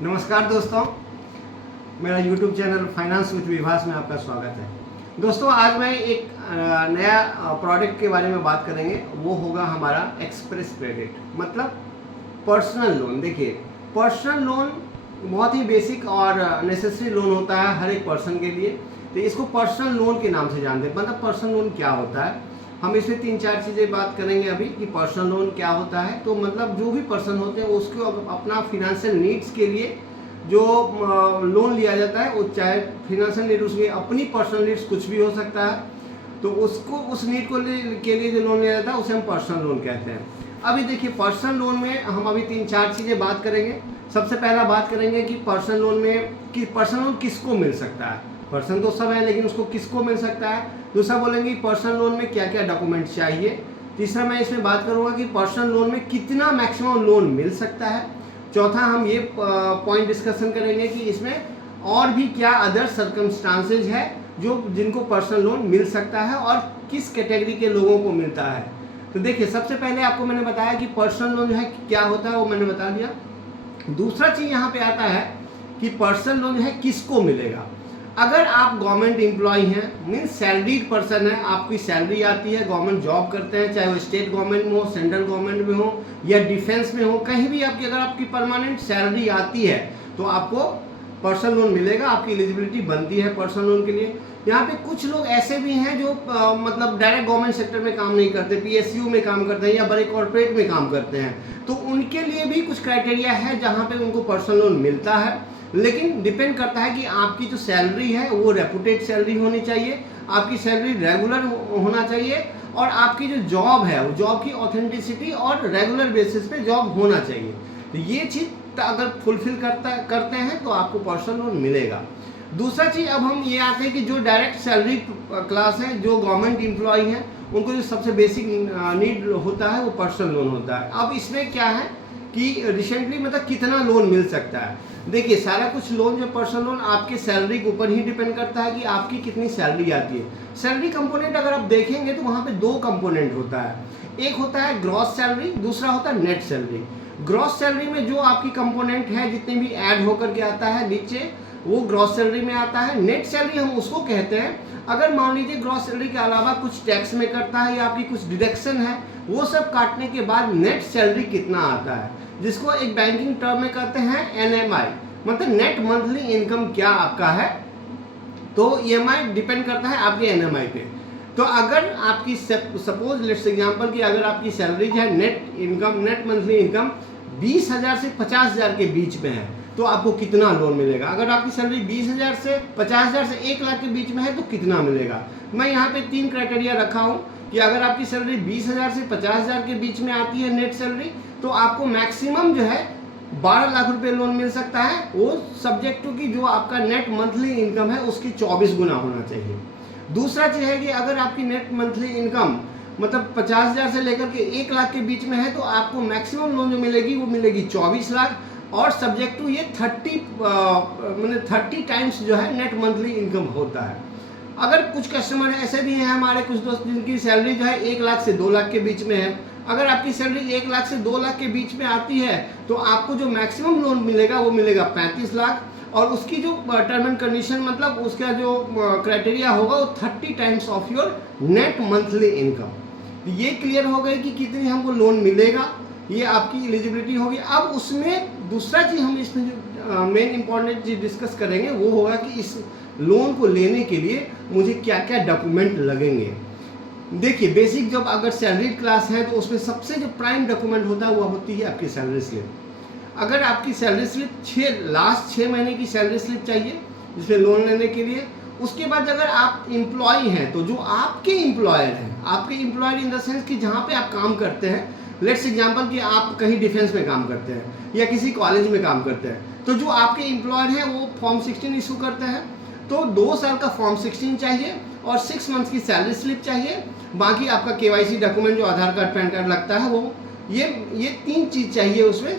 नमस्कार दोस्तों, मेरा YouTube channel finance with Vibhas में आपका स्वागत है। दोस्तों, आज मैं एक नया प्रोडक्ट के बारे में बात करेंगे। वो होगा हमारा एक्सप्रेस क्रेडिट, मतलब पर्सनल लोन। देखिए, पर्सनल लोन बहुत ही बेसिक और नेसेसरी लोन होता है हर एक पर्सन के लिए। तो इसको पर्सनल लोन के नाम से जानते हैं। मतलब पर्सनल लोन क्या होता है, हम इसमें 3-4 चीज़ें बात करेंगे अभी कि पर्सनल लोन क्या होता है। तो मतलब जो भी पर्सन होते हैं उसको अपना फिनेंशियल नीड्स के लिए जो लोन लिया जाता है, वो चाहे फिनेंशियल नीड उसकी अपनी पर्सनल नीड्स कुछ भी हो सकता है, तो उसको उस नीड को के लिए जो लोन लिया जाता है उसे हम पर्सनल लोन कहते हैं। अभी देखिए, पर्सनल लोन में हम अभी 3-4 चीज़ें बात करेंगे। सबसे पहला बात करेंगे कि पर्सनल लोन में कि पर्सनल लोन किसको मिल सकता है। पर्सन तो सब है, लेकिन उसको किसको मिल सकता है। दूसरा बोलेंगे पर्सनल लोन में क्या क्या डॉक्यूमेंट्स चाहिए। तीसरा मैं इसमें बात करूंगा कि पर्सनल लोन में कितना मैक्सिमम लोन मिल सकता है। चौथा हम ये पॉइंट डिस्कशन करेंगे कि इसमें और भी क्या अदर सर्कमस्टांसेज है जो जिनको पर्सनल लोन मिल सकता है और किस कैटेगरी के लोगों को मिलता है। तो देखिए, सबसे पहले आपको मैंने बताया कि पर्सनल लोन जो है क्या होता है, वो मैंने बता दिया। दूसरा चीज़ यहाँ पे आता है कि पर्सनल लोन जो है किसको मिलेगा। अगर आप गवर्नमेंट एम्प्लॉय हैं, मीन्स सैलरीड पर्सन है, आपकी सैलरी आती है, गवर्नमेंट जॉब करते हैं, चाहे वो स्टेट गवर्नमेंट में हो, सेंट्रल गवर्नमेंट में हो या डिफेंस में हो, कहीं भी आपकी अगर आपकी परमानेंट सैलरी आती है तो आपको पर्सनल लोन मिलेगा। आपकी एलिजिबिलिटी बनती है पर्सनल लोन के लिए। यहाँ पे कुछ लोग ऐसे भी हैं जो मतलब डायरेक्ट गवर्नमेंट सेक्टर में काम नहीं करते, PSU में काम करते हैं या बड़े कॉर्पोरेट में काम करते हैं, तो उनके लिए भी कुछ क्राइटेरिया है जहाँ पे उनको पर्सनल लोन मिलता है। लेकिन डिपेंड करता है कि आपकी जो सैलरी है वो रेपुटेड सैलरी होनी चाहिए, आपकी सैलरी रेगुलर होना चाहिए, और आपकी जो जॉब है वो जॉब की ऑथेंटिसिटी और रेगुलर बेसिस पे जॉब होना चाहिए। तो ये चीज़ अगर फुलफिल करते हैं तो आपको पर्सनल लोन मिलेगा। दूसरा चीज़, अब हम ये आते हैं कि जो डायरेक्ट सैलरी क्लास है, जो गवर्नमेंट एम्प्लॉय हैं, उनको जो सबसे बेसिक नीड होता है वो पर्सनल लोन होता है। अब इसमें क्या है कि रिसेंटली मतलब कितना लोन मिल सकता है। देखिए, सारा कुछ लोन जो पर्सनल लोन आपके सैलरी के ऊपर ही डिपेंड करता है कि आपकी कितनी सैलरी आती है। सैलरी कंपोनेंट अगर आप देखेंगे तो वहाँ पे 2 कंपोनेंट होता है। एक होता है ग्रॉस सैलरी, दूसरा होता है नेट सैलरी। ग्रॉस सैलरी में जो आपकी कंपोनेंट है जितने भी ऐड होकर के आता है नीचे, वो ग्रॉस सैलरी में आता है। नेट सैलरी हम उसको कहते हैं अगर मान लीजिए ग्रॉस सैलरी के अलावा कुछ टैक्स में करता है या आपकी कुछ डिडक्शन है, वो सब काटने के बाद नेट सैलरी कितना आता है, जिसको एक बैंकिंग टर्म में कहते हैं NMI, मतलब नेट मंथली इनकम क्या आपका है। तो EMI डिपेंड करता है आपके NMI पे। तो अगर आपकी सपोज लेट्स एग्जांपल कि अगर आपकी सैलरी जो है नेट मंथली इनकम 20,000 से 50,000 के बीच में है, तो आपको कितना लोन मिलेगा। अगर आपकी सैलरी 20,000 से 50,000 से 1 लाख के बीच में है तो कितना मिलेगा। मैं यहाँ पे 3 क्राइटेरिया रखा हूँ कि अगर आपकी सैलरी 20,000 से 50,000 के बीच में आती है नेट सैलरी, तो आपको मैक्सिमम जो है 12 लाख रुपए लोन मिल सकता है। वो सब्जेक्ट टू कि जो आपका नेट मंथली इनकम है उसकी 24 गुना होना चाहिए। दूसरा चीज़ है कि अगर आपकी नेट मंथली इनकम मतलब 50,000 से लेकर के 1 लाख के बीच में है, तो आपको मैक्सिमम लोन जो मिलेगी वो मिलेगी 24 लाख, और सब्जेक्ट टू ये 30 टाइम्स जो है नेट मंथली इनकम होता है। अगर कुछ कस्टमर ऐसे भी हैं हमारे कुछ दोस्त जिनकी सैलरी जो है 1 लाख से 2 लाख के बीच में है, अगर आपकी सैलरी 1 लाख से 2 लाख के बीच में आती है तो आपको जो मैक्सिमम लोन मिलेगा वो मिलेगा 35 लाख, और उसकी जो टर्म एंड कंडीशन मतलब उसका जो क्राइटेरिया होगा वो 30 times of your net monthly income. ये क्लियर हो गई कि कितनी हमको लोन मिलेगा, ये आपकी एलिजिबिलिटी होगी। अब उसमें दूसरा चीज़ हम इसमें जो मेन इंपॉर्टेंट चीज़ डिस्कस करेंगे वो होगा कि इस लोन को लेने के लिए मुझे क्या क्या डॉक्यूमेंट लगेंगे। देखिए, बेसिक जब अगर सैलरीड क्लास है तो उसमें सबसे जो प्राइम डॉक्यूमेंट होता है वो होती है आपकी सैलरी स्लिप। अगर आपकी सैलरी स्लिप लास्ट 6 महीने की सैलरी स्लिप चाहिए जिसमें लोन लेने के लिए। उसके बाद अगर आप एम्प्लॉय हैं तो जो आपके एम्प्लॉयर हैं, आपके एम्प्लॉयर इन द सेंस कि जहाँ पे आप काम करते हैं, लेट्स एग्जांपल कि आप कहीं डिफेंस में काम करते हैं या किसी कॉलेज में काम करते हैं, तो जो आपके एम्प्लॉयर हैं वो फॉर्म 16 इशू करते हैं। तो 2 साल का फॉर्म 16 चाहिए और 6 मंथ्स की सैलरी स्लिप चाहिए। बाकी आपका KYC डॉक्यूमेंट जो आधार कार्ड पैन कार्ड लगता है वो ये 3 चीज़ चाहिए उसमें,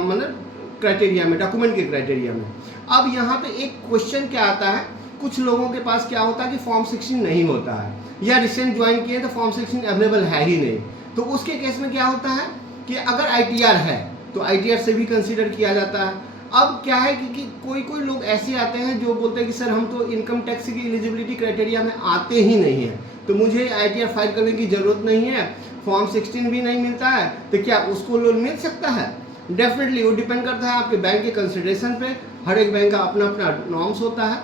मतलब क्राइटेरिया में, डॉक्यूमेंट के क्राइटेरिया में। अब यहाँ पे एक क्वेश्चन क्या आता है, कुछ लोगों के पास क्या होता है कि फॉर्म 16 नहीं होता है या रिसेंट ज्वाइन किए तो फॉर्म 16 अवेलेबल है ही नहीं। तो उसके केस में क्या होता है कि अगर ITR है तो ITR से भी कंसीडर किया जाता है। अब क्या है कि कोई कोई लोग ऐसे आते हैं जो बोलते हैं कि सर हम तो इनकम टैक्स की एलिजिबिलिटी क्राइटेरिया में आते ही नहीं है, तो मुझे ITR फाइल करने की ज़रूरत नहीं है, फॉर्म 16 भी नहीं मिलता है, तो क्या उसको लोन मिल सकता है? डेफिनेटली वो डिपेंड करता है आपके बैंक के कंसिडरेशन पे। हर एक बैंक का अपना अपना नॉर्म्स होता है,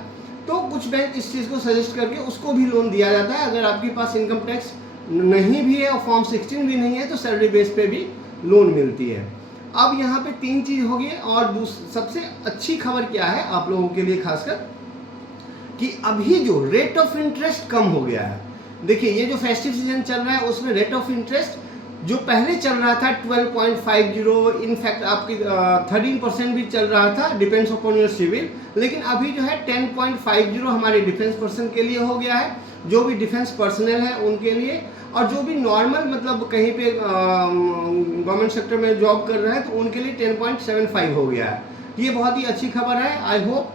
तो कुछ बैंक इस चीज़ को सजेस्ट करके उसको भी लोन दिया जाता है। अगर आपके पास इनकम टैक्स नहीं भी है और फॉर्म 16 भी नहीं है तो सैलरी बेस पे भी लोन मिलती है। अब यहाँ पे 3 चीज़ होगी, और सबसे अच्छी खबर क्या है आप लोगों के लिए खासकर, कि अभी जो रेट ऑफ इंटरेस्ट कम हो गया है। देखिए ये जो फेस्टिव सीजन चल रहा है उसमें रेट ऑफ इंटरेस्ट जो पहले चल रहा था 12.50, इनफैक्ट आपकी 13% भी चल रहा था, डिपेंड्स अपॉन योर सिविल, लेकिन अभी जो है 10.50 हमारे डिफेंस पर्सन के लिए हो गया है, जो भी डिफेंस पर्सनल है उनके लिए, और जो भी नॉर्मल मतलब कहीं पे गवर्नमेंट सेक्टर में जॉब कर रहे हैं तो उनके लिए 10.75 हो गया है। ये बहुत ही अच्छी खबर है। आई होप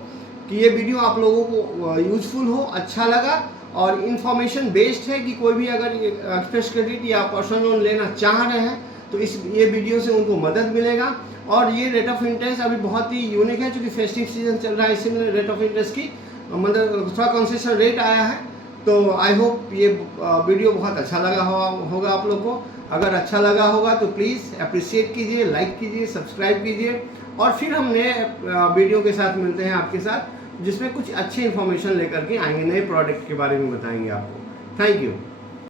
कि ये वीडियो आप लोगों को यूजफुल हो, अच्छा लगा और इन्फॉर्मेशन बेस्ड है कि कोई भी अगर एक्सप्रेस क्रेडिट या पर्सनल लोन लेना चाह रहे हैं तो ये वीडियो से उनको मदद मिलेगा। और ये रेट ऑफ इंटरेस्ट अभी बहुत ही यूनिक है, क्योंकि फेस्टिव सीजन चल रहा है, इसीलिए रेट ऑफ इंटरेस्ट की मतलब थोड़ा कंसेशन रेट आया है। तो आई होप ये वीडियो बहुत अच्छा लगा होगा आप लोग को। अगर अच्छा लगा होगा तो प्लीज़ अप्रिशिएट कीजिए, लाइक कीजिए, सब्सक्राइब कीजिए, और फिर हम नए वीडियो के साथ मिलते हैं आपके साथ, जिसमें कुछ अच्छी इन्फॉर्मेशन लेकर के आएंगे, नए प्रोडक्ट के बारे में बताएंगे आपको। Thank you.